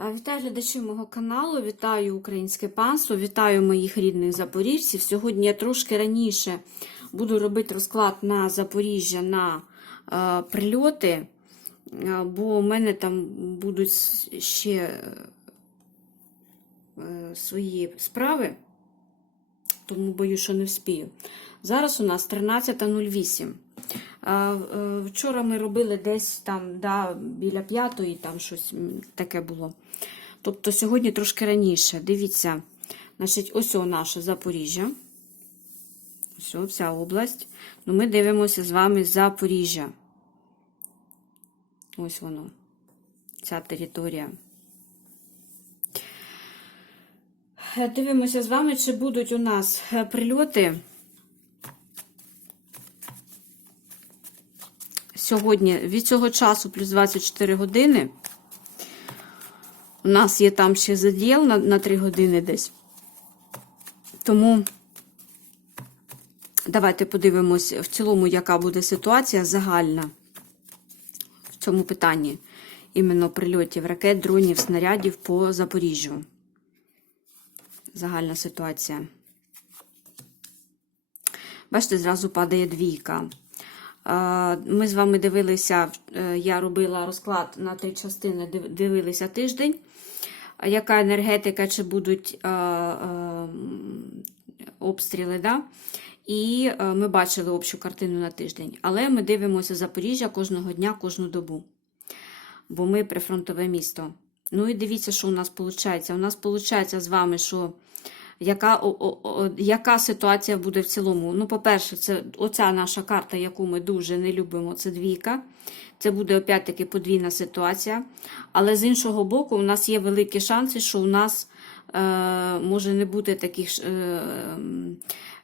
Вітаю глядачів мого каналу, вітаю українське панство, вітаю моїх рідних запоріжців. Сьогодні я трошки раніше буду робити розклад на Запоріжжя на е, прильоти, е, бо у мене там будуть ще е, свої справи, тому боюсь, що не вспію. Зараз у нас 13.08. Е, Вчора ми робили десь там да, біля п'ятої, там щось таке було. Тобто сьогодні трошки раніше. Дивіться, значить, ось о наше Запоріжжя. Ось вся область. Ну, ми дивимося з вами Запоріжжя. Ось воно. Ця територія. Е, Дивимося з вами, чи будуть у нас е, прильоти. Сьогодні від цього часу плюс 24 години. У нас є там ще заділ на, на 3 години десь. Тому давайте подивимось в цілому, яка буде ситуація загальна в цьому питанні. Іменно прильотів ракет, дронів, снарядів по Запоріжжю. Загальна ситуація. Бачите, зразу падає двійка. Ми з вами дивилися, е, я робила розклад на три частини, дивилися тиждень. Яка енергетика, чи будуть е, е, обстріли, да? і ми бачили общу картину на тиждень. Але ми дивимося Запоріжжя кожного дня, кожну добу. Бо ми прифронтове місто. Ну і дивіться, що у нас виходить. У нас виходить з вами, що яка о, о, яка ситуація буде в цілому? Ну, по-перше, це оця наша карта, яку ми дуже не любимо, це двійка. Це буде опять-таки подвійна ситуація. Але з іншого боку, у нас є великі шанси, що у нас е, може не бути таких, е,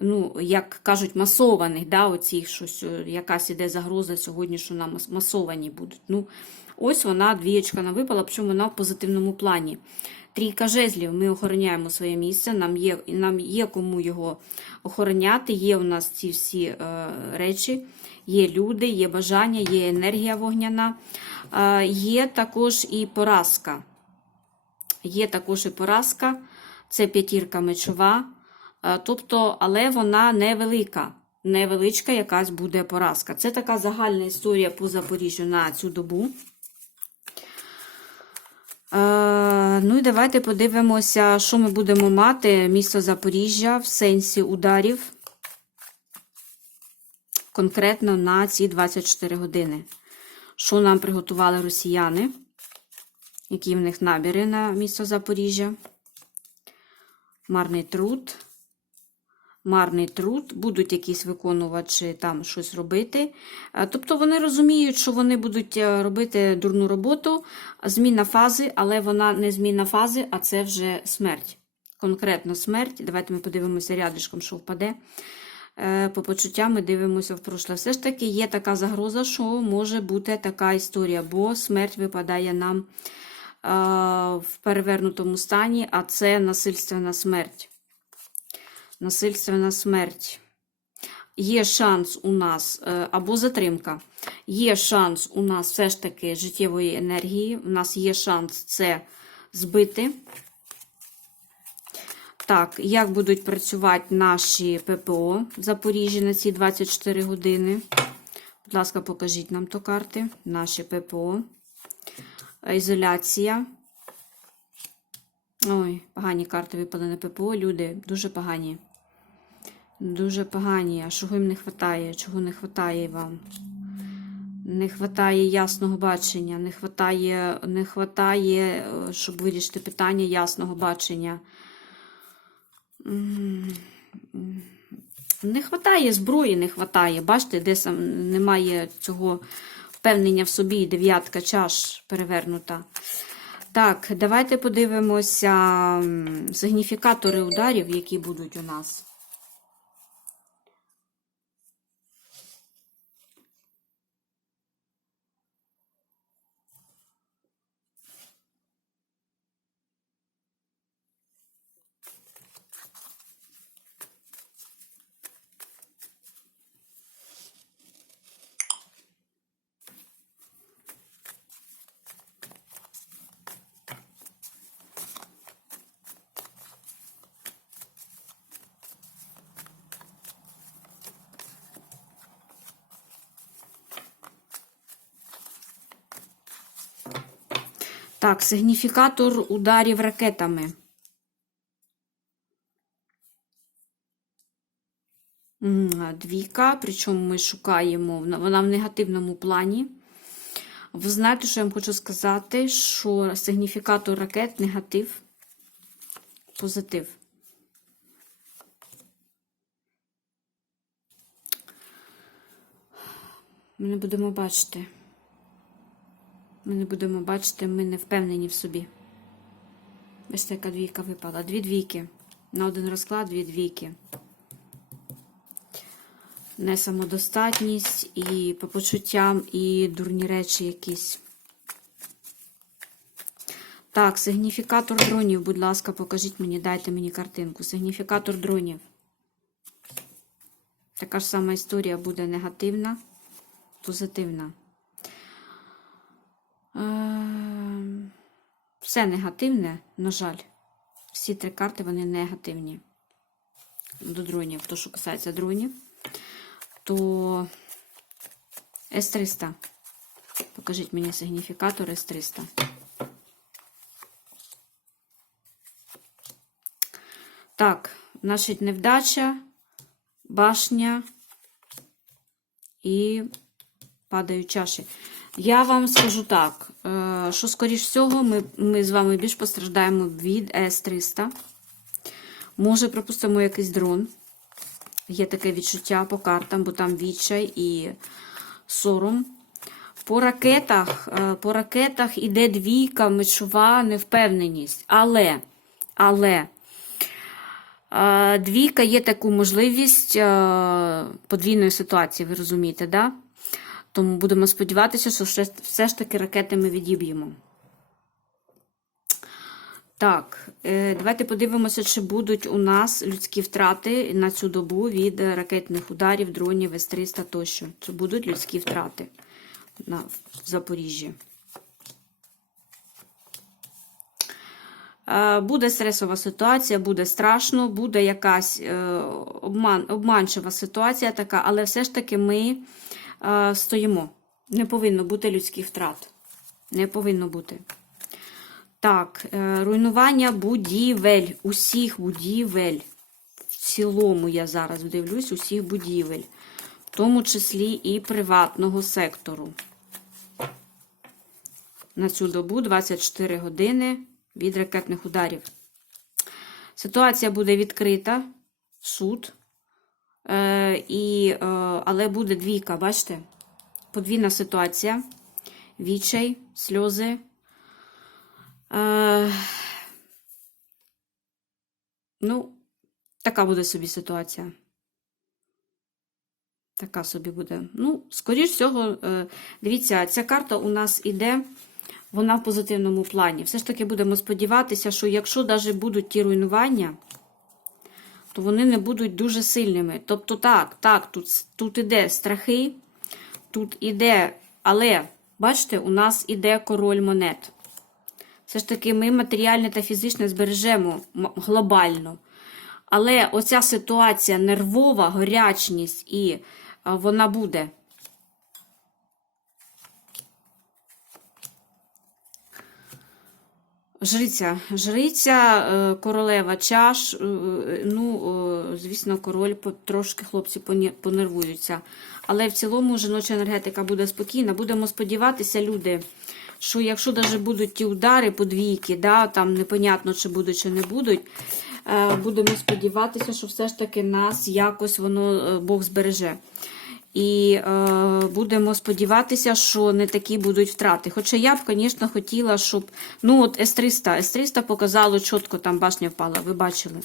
ну, як кажуть, масованих, да, оцих, щось, якась іде загроза сьогодні, що нам масовані будуть. Ну, Ось вона, двієчка нам випала, причому вона в позитивному плані. Трійка жезлів, ми охороняємо своє місце, нам є нам є кому його охороняти. Є у нас ці всі е, речі, є люди, є бажання, є енергія вогняна, е, є також і поразка. Є також і поразка, це п'ятірка мечова, е, тобто, але вона невелика. Невеличка якась буде поразка. Це така загальна історія по Запоріжжю на цю добу. Е, ну і давайте подивимося, що ми будемо мати місто Запоріжжя в сенсі ударів конкретно на ці 24 години. Що нам приготували росіяни? Які в них набіри на місто Запоріжжя? Марний труд марний труд, будуть якісь виконувачі там щось робити. Е, тобто вони розуміють, що вони будуть е, робити дурну роботу, зміна фази, але вона не зміна фази, а це вже смерть. Конкретно смерть. Давайте ми подивимося рядишком, що впаде. Е, по почуттям ми дивимося в прошле. Все ж таки є така загроза, що може бути така історія, бо смерть випадає нам в перевернутому стані, а це насильственна смерть насильственна смерть. Є шанс у нас, е, або затримка, є шанс у нас все ж таки життєвої енергії. У нас є шанс це збити. Так, як будуть працювати наші ППО в Запоріжжі на ці 24 години? Будь ласка, покажіть нам то карти. Наші ППО. Ізоляція. Ой, погані карти випали на ППО. Люди дуже погані. Дуже погані. А чого їм не вистачає? Чого не вистачає вам? Не вистачає ясного бачення, не вистачає, не вистачає, щоб вирішити питання ясного бачення. Не вистачає зброї, не вистачає. Бачите, де сам немає цього впевнення в собі, дев'ятка чаш перевернута. Так, давайте подивимося сигніфікатори ударів, які будуть у нас. Так, сигніфікатор ударів ракетами. Двійка, причому ми шукаємо, вона в негативному плані. Ви знаєте, що я вам хочу сказати, що сигніфікатор ракет негатив, позитив. Ми не будемо бачити. Ми не будемо бачити, ми не впевнені в собі. Ось яка двійка випала. Дві двійки. На один розклад дві двійки. Не самодостатність і по почуттям, і дурні речі якісь. Так, сигніфікатор дронів, будь ласка, покажіть мені, дайте мені картинку. Сигніфікатор дронів. Така ж сама історія буде негативна, позитивна. Все негативне, на жаль. Всі три карти вони негативні. До дронів. То, що касається дронів, то С300. Покажіть мені сигніфікатор С300. Так, значить, невдача, башня і падають чаші. Я вам скажу так, е, що, скоріш всього, ми, ми з вами більш постраждаємо від С-300. Може, пропустимо якийсь дрон. Є таке відчуття по картам, бо там відчай і сором. По ракетах, е, по ракетах іде двійка, мечова невпевненість. Але, але. Е, Двійка є таку можливість подвійної ситуації, ви розумієте, да? Тому будемо сподіватися, що все, ж таки ракети ми відіб'ємо. Так, е, давайте подивимося, чи будуть у нас людські втрати на цю добу від ракетних ударів, дронів, С-300 тощо. Чи будуть людські втрати на, в Запоріжжі? Е, Буде стресова ситуація, буде страшно, буде якась е, обман, обманчива ситуація така, але все ж таки ми стоїмо. Не повинно бути людських втрат. Не повинно бути. Так, е, руйнування будівель, усіх будівель. В цілому я зараз дивлюсь, усіх будівель, в тому числі і приватного сектору. На цю добу 24 години від ракетних ударів. Ситуація буде відкрита, суд, е, і, е, але буде двійка, бачите? Подвійна ситуація, відчай, сльози. Е, ну, така буде собі ситуація. Така собі буде. Ну, скоріш всього, е, дивіться, ця карта у нас іде вона в позитивному плані. Все ж таки будемо сподіватися, що якщо навіть будуть ті руйнування, то вони не будуть дуже сильними. Тобто, так, так, тут, тут іде страхи, тут іде, але, бачите, у нас іде король монет. Все ж таки, ми матеріальне та фізичне збережемо глобально. Але оця ситуація нервова, горячність, і вона буде. Жриця, жриця, е, королева чаш. е, Ну, звісно, король трошки хлопці понервуються. Але в цілому жіноча енергетика буде спокійна. Будемо сподіватися, люди, що якщо навіть будуть ті удари подвійки, да, там непонятно, чи будуть, чи не будуть. е, Будемо сподіватися, що все ж таки нас якось воно е, Бог збереже. І е, будемо сподіватися, що не такі будуть втрати. Хоча я б, звісно, хотіла, щоб. Ну, от С-300. С-300 показало чітко, там башня впала, ви бачили.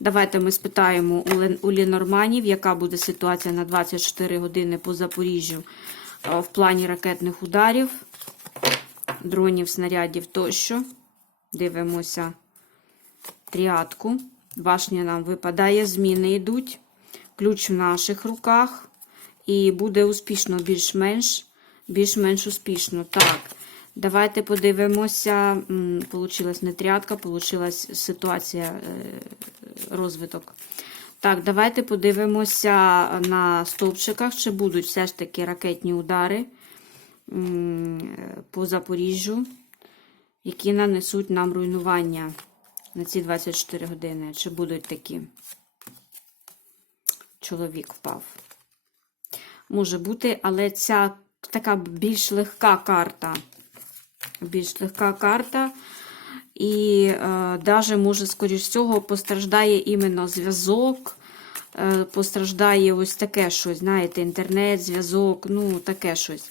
Давайте ми спитаємо у, Лінорманів, яка буде ситуація на 24 години по Запоріжжю е, в плані ракетних ударів, дронів, снарядів тощо. Дивимося тріадку. Башня нам випадає, зміни йдуть. Ключ в наших руках. І буде успішно, більш-менш більш-менш успішно. Так, давайте подивимося. Получилась не трядка, получилась ситуація, е, розвиток. Так, давайте подивимося на стовпчиках, чи будуть все ж таки ракетні удари по Запоріжжю. які нанесуть нам руйнування на ці 24 години. Чи будуть такі? Чоловік впав. Може бути, але ця така більш легка карта. Більш легка карта. І е, може, скоріш всього, постраждає іменно зв'язок. Е, постраждає ось таке щось, знаєте, інтернет, зв'язок, ну, таке щось.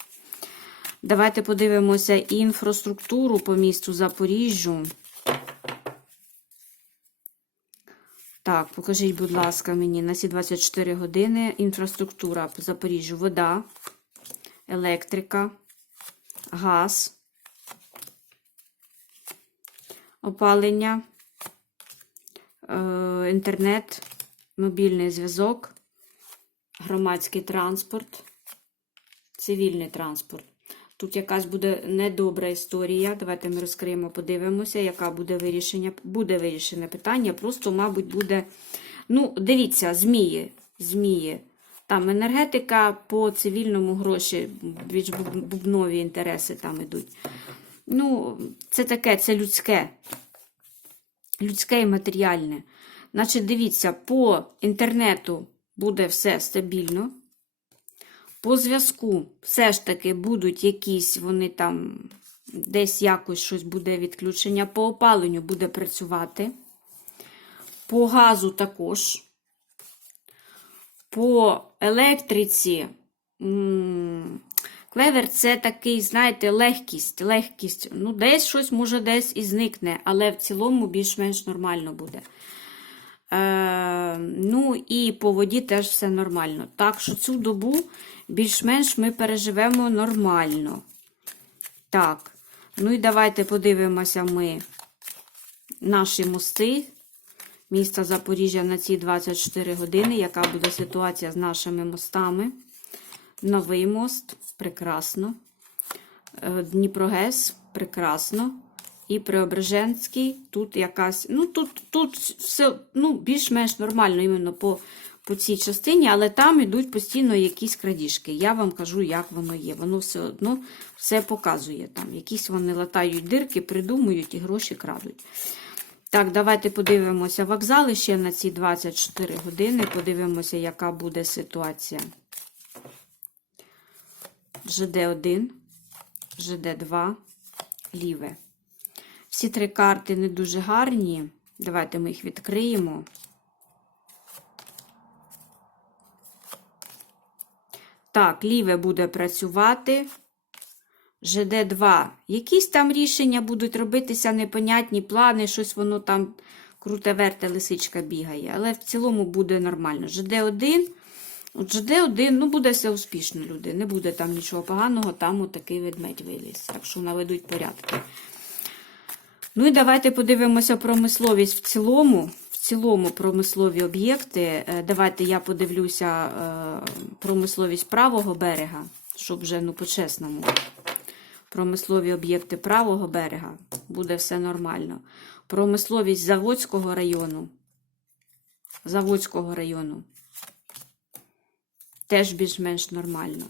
Давайте подивимося інфраструктуру по місту Запоріжжю. Так, покажіть, будь ласка, мені на ці 24 години інфраструктура по Запоріжжю. Вода, електрика, газ, опалення, е, інтернет, мобільний зв'язок, громадський транспорт, цивільний транспорт. Тут якась буде недобра історія. Давайте ми розкриємо, подивимося, яка буде вирішення. Буде вирішене питання. Просто, мабуть, буде. Ну, дивіться, змії. Змії. Там енергетика по цивільному гроші, більш бубнові інтереси там ідуть. Ну, це таке, це людське. Людське і матеріальне. Значить, дивіться, по інтернету буде все стабільно. По зв'язку все ж таки будуть якісь, вони там десь якось щось буде відключення. По опаленню буде працювати. По газу також. По електриці. Клевер це такий, знаєте, легкість, легкість. Ну, десь щось може десь і зникне, але в цілому більш-менш нормально буде. Е, ну і по воді теж все нормально. Так що цю добу більш-менш ми переживемо нормально. Так, ну і давайте подивимося ми наші мости міста Запоріжжя на ці 24 години, яка буде ситуація з нашими мостами. Новий мост прекрасно. Е, Дніпрогес прекрасно. І Преображенський, тут якась. Ну, тут тут все ну, більш-менш нормально іменно по, по цій частині, але там йдуть постійно якісь крадіжки. Я вам кажу, як воно є. Воно все одно все показує там. Якісь вони латають дирки, придумують і гроші крадуть. Так, давайте подивимося вокзали ще на ці 24 години. Подивимося, яка буде ситуація. ЖД1, ЖД2, ліве. Всі три карти не дуже гарні. Давайте ми їх відкриємо. Так, ліве буде працювати. ЖД2. Якісь там рішення будуть робитися, непонятні плани, щось воно там круте верте, лисичка бігає. Але в цілому буде нормально. ЖД1. От ЖД1, ну, буде все успішно, люди. Не буде там нічого поганого, там отакий ведмедь виліз. Так що наведуть порядки. Ну і давайте подивимося промисловість в цілому. В цілому промислові об'єкти. Е, Давайте я подивлюся е, промисловість правого берега, щоб вже ну, по-чесному. Промислові об'єкти правого берега. Буде все нормально. Промисловість Заводського району. Заводського району. Теж більш-менш нормально.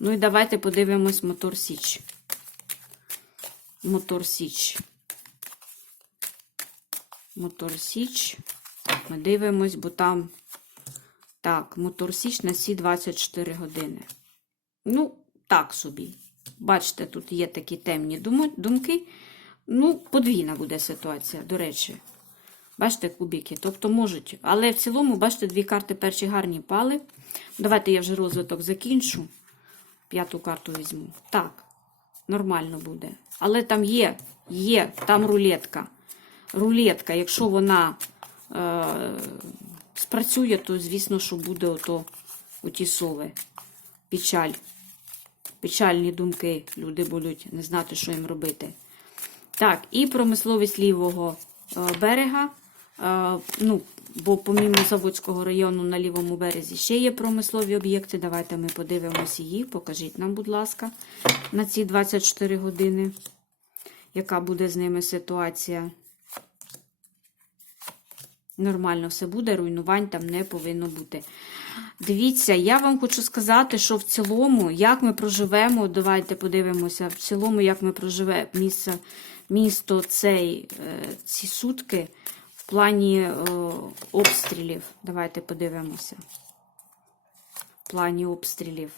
Ну і давайте подивимось Мотор Січ. Мотор Січ. Мотор Січ. Ми дивимось, бо там. Так, Мотор Січ на всі 24 години. Ну, так собі. Бачите, тут є такі темні думки. Ну, подвійна буде ситуація, до речі. Бачите, кубики. Тобто можуть. Але в цілому, бачите, дві карти перші гарні пали. Давайте я вже розвиток закінчу. П'яту карту візьму. Так, нормально буде. Але там є, є, там рулетка. Рулетка, якщо вона е, спрацює, то звісно, що буде ото оті. Печаль. Печальні думки. Люди будуть не знати, що їм робити. Так, і промисловість лівого е, берега. Е, ну, бо помімо Заводського району на лівому березі ще є промислові об'єкти. Давайте ми подивимося їх. Покажіть нам, будь ласка, на ці 24 години, яка буде з ними ситуація. Нормально все буде, руйнувань там не повинно бути. Дивіться, я вам хочу сказати, що в цілому, як ми проживемо, давайте подивимося, в цілому, як ми проживемо місце, місто цей, е, ці сутки в плані е, обстрілів. Давайте подивимося. В плані обстрілів.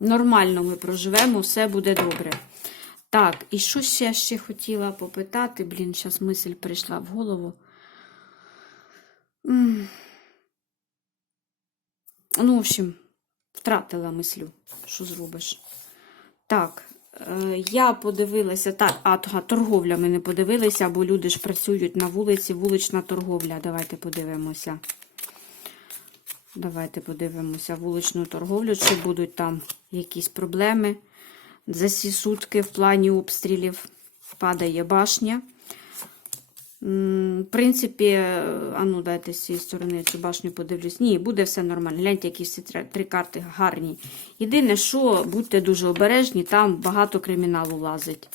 Нормально ми проживемо, все буде добре. Так, і що ще ще хотіла попитати? Блін, зараз мисль прийшла в голову. Ну, в общем, втратила мислю. Що зробиш? Так, е, я подивилася. Так, а торговля ми не подивилися, бо люди ж працюють на вулиці, вулична торговля. Давайте подивимося. Давайте подивимося вуличну торговлю, чи будуть там якісь проблеми за ці сутки в плані обстрілів. Падає башня. В принципі, а ну дайте з цієї сторони цю башню подивлюсь. Ні, буде все нормально. Гляньте, які всі три, карти гарні. Єдине, що будьте дуже обережні, там багато криміналу лазить.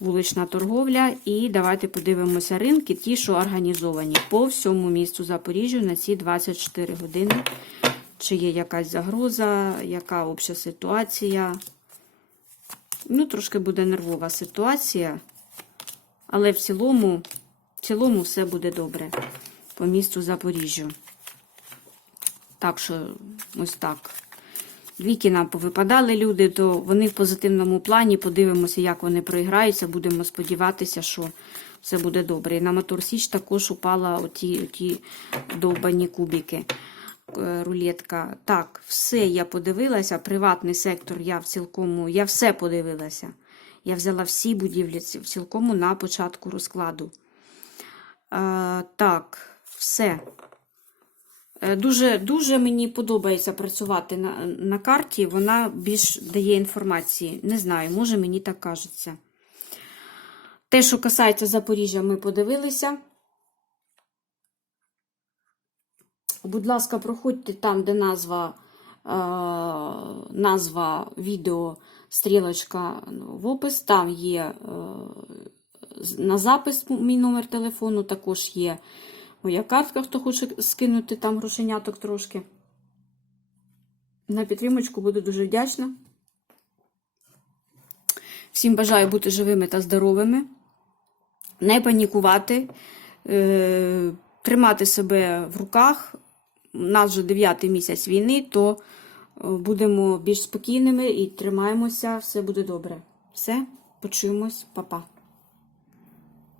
Вулична торговля. І давайте подивимося ринки, ті, що організовані по всьому місту Запоріжжя на ці 24 години. Чи є якась загроза, яка обща ситуація. Ну, трошки буде нервова ситуація, але в цілому, в цілому все буде добре по місту Запоріжжя. Так що, ось так. Двійки нам повипадали люди, то вони в позитивному плані. Подивимося, як вони проіграються. Будемо сподіватися, що все буде добре. І на мотор Січ також упала оті, оті довбані кубики. Е, Рулетка. Так, все я подивилася. Приватний сектор я в цілкому, я все подивилася. Я взяла всі будівлі в цілкому на початку розкладу. Е, так, все. Е, Дуже, дуже мені подобається працювати на, на карті. Вона більш дає інформації. Не знаю, може мені так кажеться. Те, що касається Запоріжжя, ми подивилися. Будь ласка, проходьте там, де назва, е, назва відео, стрілочка в опис. Там є е, на запис мій номер телефону, також є моя картка, хто хоче скинути там грошеняток трошки. На підтримочку буду дуже вдячна. Всім бажаю бути живими та здоровими, не панікувати, е, тримати себе в руках. У нас вже 9 місяць війни, то е, будемо більш спокійними і тримаємося, все буде добре. Все, почуємось, па-па.